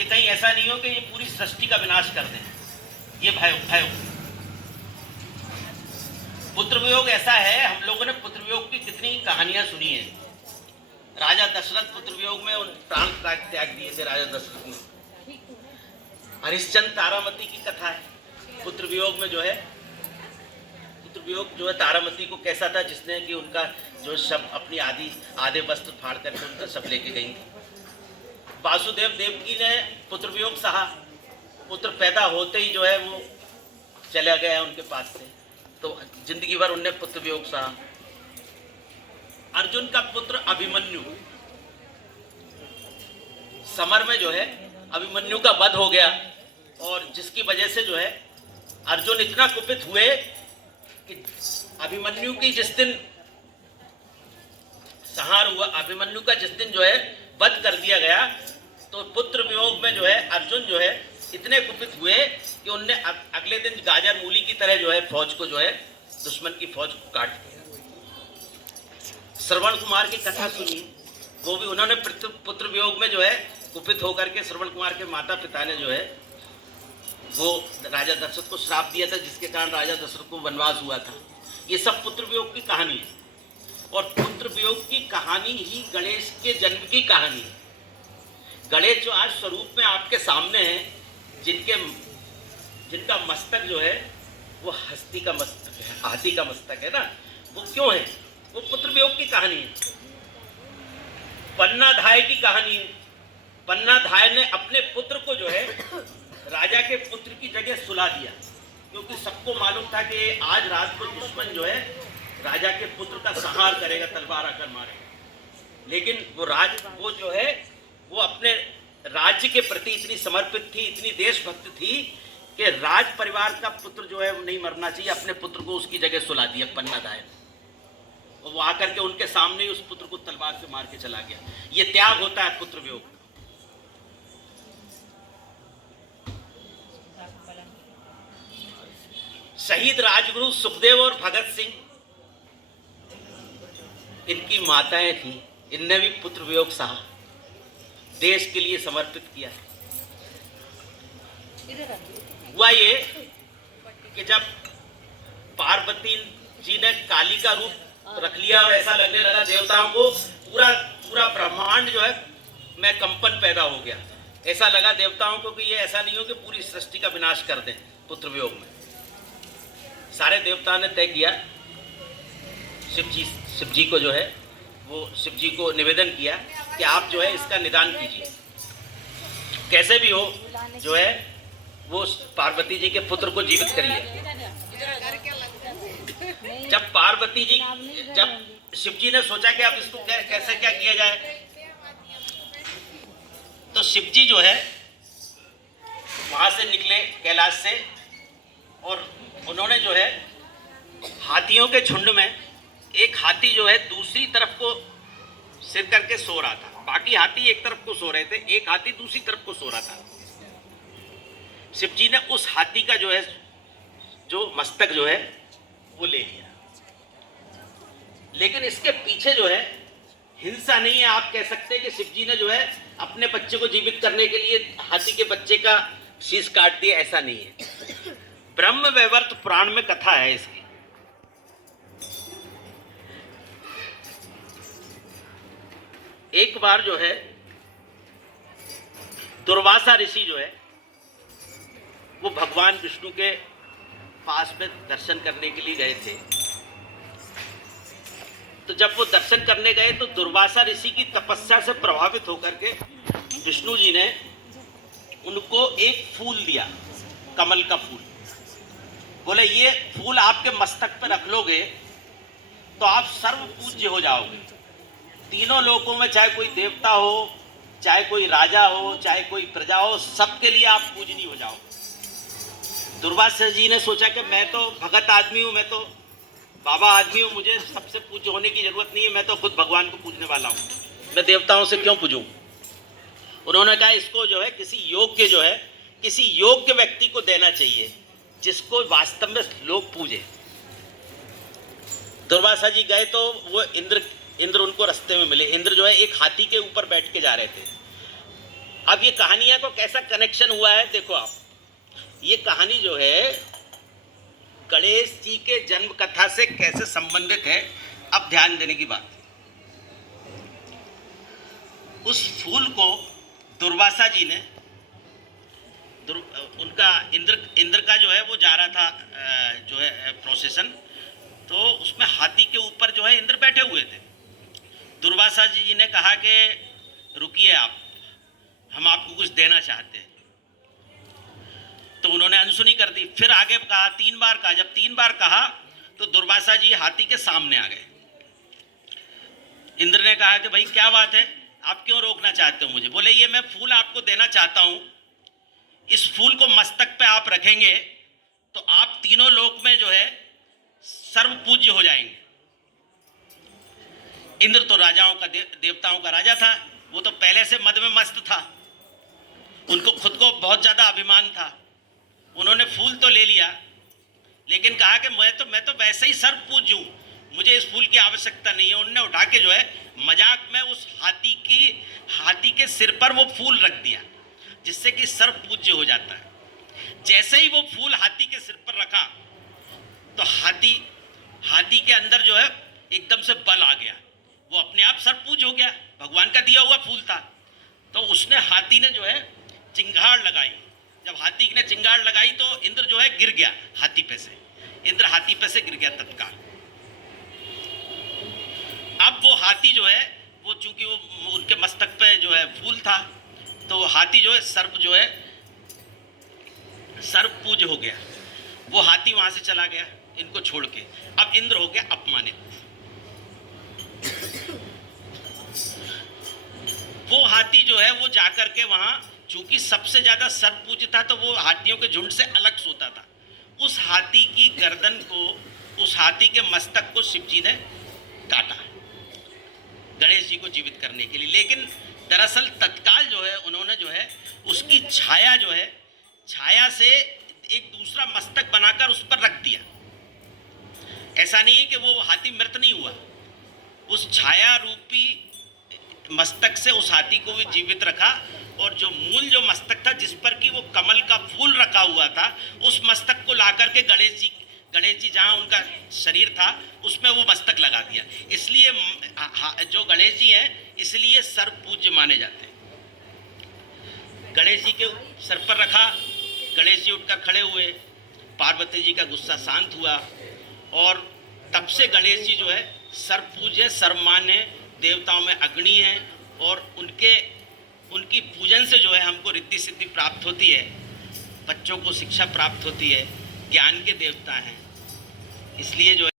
कि कहीं ऐसा नहीं हो कि ये पूरी सृष्टि का विनाश कर दें। ये भय भय पुत्र वियोग ऐसा है, हम लोगों ने पुत्र वियोग की कितनी कहानियां सुनी है। राजा दशरथ पुत्र वियोग में प्राण त्याग दिए थे राजा दशरथ ने। हरिश्चंद्र तारामती की कथा है पुत्र वियोग में जो है। पुत्र वियोग जो है तारामती को कैसा था, जिसने कि उनका जो शब अपनी आधे वस्त्र फाड़ करके उनका सब लेके गई थी। वासुदेव देवकी ने पुत्र वियोग सहा। पुत्र पैदा होते ही जो है वो चला गया उनके पास से, तो जिंदगी भर उनने पुत्र वियोग सहा। अर्जुन का पुत्र अभिमन्यु, समर में जो है अभिमन्यु का वध हो गया, और जिसकी वजह से जो है अर्जुन इतना कुपित हुए कि अभिमन्यु की जिस दिन संहार हुआ, अभिमन्यु का जिस दिन जो है वध कर दिया गया, तो पुत्र वियोग में जो है अर्जुन जो है इतने कुपित हुए कि उनने अगले दिन गाजर मूली की तरह जो है फौज को जो है दुश्मन की फौज को काट दिया। श्रवण कुमार की कथा सुनिए, वो भी उन्होंने पुत्र वियोग में जो है कुपित होकर के श्रवण कुमार के माता पिता ने जो है वो राजा दशरथ को श्राप दिया था, जिसके कारण राजा दशरथ को वनवास हुआ था। ये सब पुत्र वियोग की कहानी है, और पुत्र वियोग की कहानी ही गणेश के जन्म की कहानी है। गणेश जो आज स्वरूप में आपके सामने है, जिनका मस्तक जो है वो हस्ती का मस्तक है, हाथी का मस्तक है ना, वो क्यों है? वो पुत्र वियोग की कहानी है। पन्नाधाय की कहानी है। पन्नाधाय ने अपने पुत्र को जो है राजा के पुत्र की जगह सुला दिया, क्योंकि सबको मालूम था कि आज रात को दुश्मन जो है राजा के पुत्र का संहार करेगा, तलवार आकर मारेगा। लेकिन वो जो है वो अपने राज्य के प्रति इतनी समर्पित थी, इतनी देशभक्त थी कि राज परिवार का पुत्र जो है वो नहीं मरना चाहिए, अपने पुत्र को उसकी जगह सुला दिया पन्नाधाय। वो आकर के उनके सामने ही उस पुत्र को तलवार से मार के चला गया। ये त्याग होता है पुत्र वियोग। शहीद राजगुरु सुखदेव और भगत सिंह, इनकी माताएं थी, इनने भी पुत्र वियोग सहा, देश के लिए समर्पित किया। हुआ ये कि जब पार्वती जी ने काली का रूप रख लिया और ऐसा लगने लगा देवताओं को, पूरा ब्रह्मांड जो है में कंपन पैदा हो गया। ऐसा लगा देवताओं को कि ये ऐसा नहीं हो कि पूरी सृष्टि का विनाश कर दें पुत्र वियोग में। सारे देवताओं ने तय किया, शिव जी को जो है वो शिव जी को निवेदन किया कि आप जो है इसका निदान कीजिए, कैसे भी हो जो है वो पार्वती जी के पुत्र को जीवित करिए। जब शिव जी ने सोचा कि अब इसको कैसे क्या किया जाए, तो शिव जी जो है वहां से निकले कैलाश से, और उन्होंने जो है हाथियों के झुंड में एक हाथी जो है दूसरी तरफ को सिर करके सो रहा था। बाकी हाथी एक तरफ को सो रहे थे, एक हाथी दूसरी तरफ को सो रहा था। शिव जी ने उस हाथी का जो है जो मस्तक जो है वो ले लिया। लेकिन इसके पीछे जो है हिंसा नहीं है। आप कह सकते हैं कि शिव जी ने जो है अपने बच्चे को जीवित करने के लिए हाथी के बच्चे का शीश काट दिया, ऐसा नहीं है। ब्रह्म वैवर्त पुराण में कथा है इसकी। एक बार जो है दुर्वासा ऋषि जो है वो भगवान विष्णु के पास में दर्शन करने के लिए गए थे। तो जब वो दर्शन करने गए तो दुर्वासा ऋषि की तपस्या से प्रभावित होकर के विष्णु जी ने उनको एक फूल दिया, कमल का फूल। बोले ये फूल आपके मस्तक पर रख लोगे तो आप सर्व पूज्य हो जाओगे। तीनों लोकों में चाहे कोई देवता हो, चाहे कोई राजा हो, चाहे कोई प्रजा हो, सबके लिए आप पूजनीय हो जाओगे। दुर्वासा जी ने सोचा कि मैं तो भगत आदमी हूँ, मैं तो बाबा आदमी हूँ, मुझे सबसे पूज्य होने की जरूरत नहीं है, मैं तो खुद भगवान को पूजने वाला हूँ, मैं देवताओं से क्यों पूजूं। उन्होंने कहा इसको जो है किसी योग्य व्यक्ति को देना चाहिए जिसको वास्तव में लोग पूजे। दुर्वासा जी गए तो वो इंद्र उनको रास्ते में मिले। इंद्र जो है एक हाथी के ऊपर बैठ के जा रहे थे। अब ये कहानियां को कैसा कनेक्शन हुआ है देखो आप, ये कहानी जो है गणेश जी के जन्म कथा से कैसे संबंधित है। अब ध्यान देने की बात, उस फूल को दुर्वासा जी ने, उनका इंद्र का जो है वो जा रहा था जो है प्रोसेसन, तो उसमें हाथी के ऊपर जो है इंद्र बैठे हुए थे। दुर्वासा जी ने कहा कि रुकिए आप, हम आपको कुछ देना चाहते हैं। तो उन्होंने अनसुनी कर दी। फिर आगे कहा, 3 बार कहा। जब 3 बार कहा तो दुर्वासा जी हाथी के सामने आ गए। इंद्र ने कहा कि भाई क्या बात है, आप क्यों रोकना चाहते हो मुझे? बोले ये मैं फूल आपको देना चाहता हूं, इस फूल को मस्तक पे आप रखेंगे तो आप तीनों लोक में जो है सर्व पूज्य हो जाएंगे। इंद्र तो राजाओं का देवताओं का राजा था, वो तो पहले से मद में मस्त था, उनको खुद को बहुत ज्यादा अभिमान था। उन्होंने फूल तो ले लिया, लेकिन कहा कि मैं तो वैसे ही सर्व पूज्य हूं, मुझे इस फूल की आवश्यकता नहीं है। उन्होंने उठा के जो है मजाक में उस हाथी के सिर पर वो फूल रख दिया, जिससे कि सर्व पूज्य हो जाता है। जैसे ही वो फूल हाथी के सिर पर रखा तो हाथी के अंदर जो है एकदम से बल आ गया, वो अपने आप सर्व पूज्य हो गया, भगवान का दिया हुआ फूल था। तो हाथी ने जो है चिंगाड़ लगाई। जब हाथी ने चिंगाड़ लगाई तो इंद्र जो है गिर गया हाथी पे से, इंद्र हाथी पे से गिर गया तत्काल। अब वो हाथी जो है वो चूंकि वो उनके मस्तक पे जो है फूल था, तो हाथी जो है सर्व पूज्य हो गया। वो हाथी वहां से चला गया इनको छोड़ के। अब इंद्र हो गया अपमानित। वो हाथी जो है वो जाकर के वहां, चूंकि सबसे ज्यादा सर्व पूज्य था, तो वो हाथियों के झुंड से अलग सोता था। उस हाथी की गर्दन को, उस हाथी के मस्तक को शिव जी ने काटा गणेश जी को जीवित करने के लिए। लेकिन दरअसल तत्काल जो है उन्होंने जो है उसकी छाया जो है, छाया से एक दूसरा मस्तक बनाकर उस पर रख दिया। ऐसा नहीं है कि वो हाथी मृत नहीं हुआ, उस छाया रूपी मस्तक से उस हाथी को भी जीवित रखा, और जो मस्तक था जिस पर कि वो कमल का फूल रखा हुआ था, उस मस्तक को ला करके गणेश जी जहाँ उनका शरीर था उसमें वो मस्तक लगा दिया। इसलिए जो गणेश जी हैं इसलिए सर्व पूज्य माने जाते हैं। गणेश जी के सर पर रखा, गणेश जी उठकर खड़े हुए, पार्वती जी का गुस्सा शांत हुआ, और तब से गणेश जी जो है सर्व पूज्य, सर्वमान्य, देवताओं में अग्नि है, और उनकी पूजन से जो है हमको रिद्धि सिद्धि प्राप्त होती है, बच्चों को शिक्षा प्राप्त होती है, ज्ञान के देवता हैं। इसलिए जो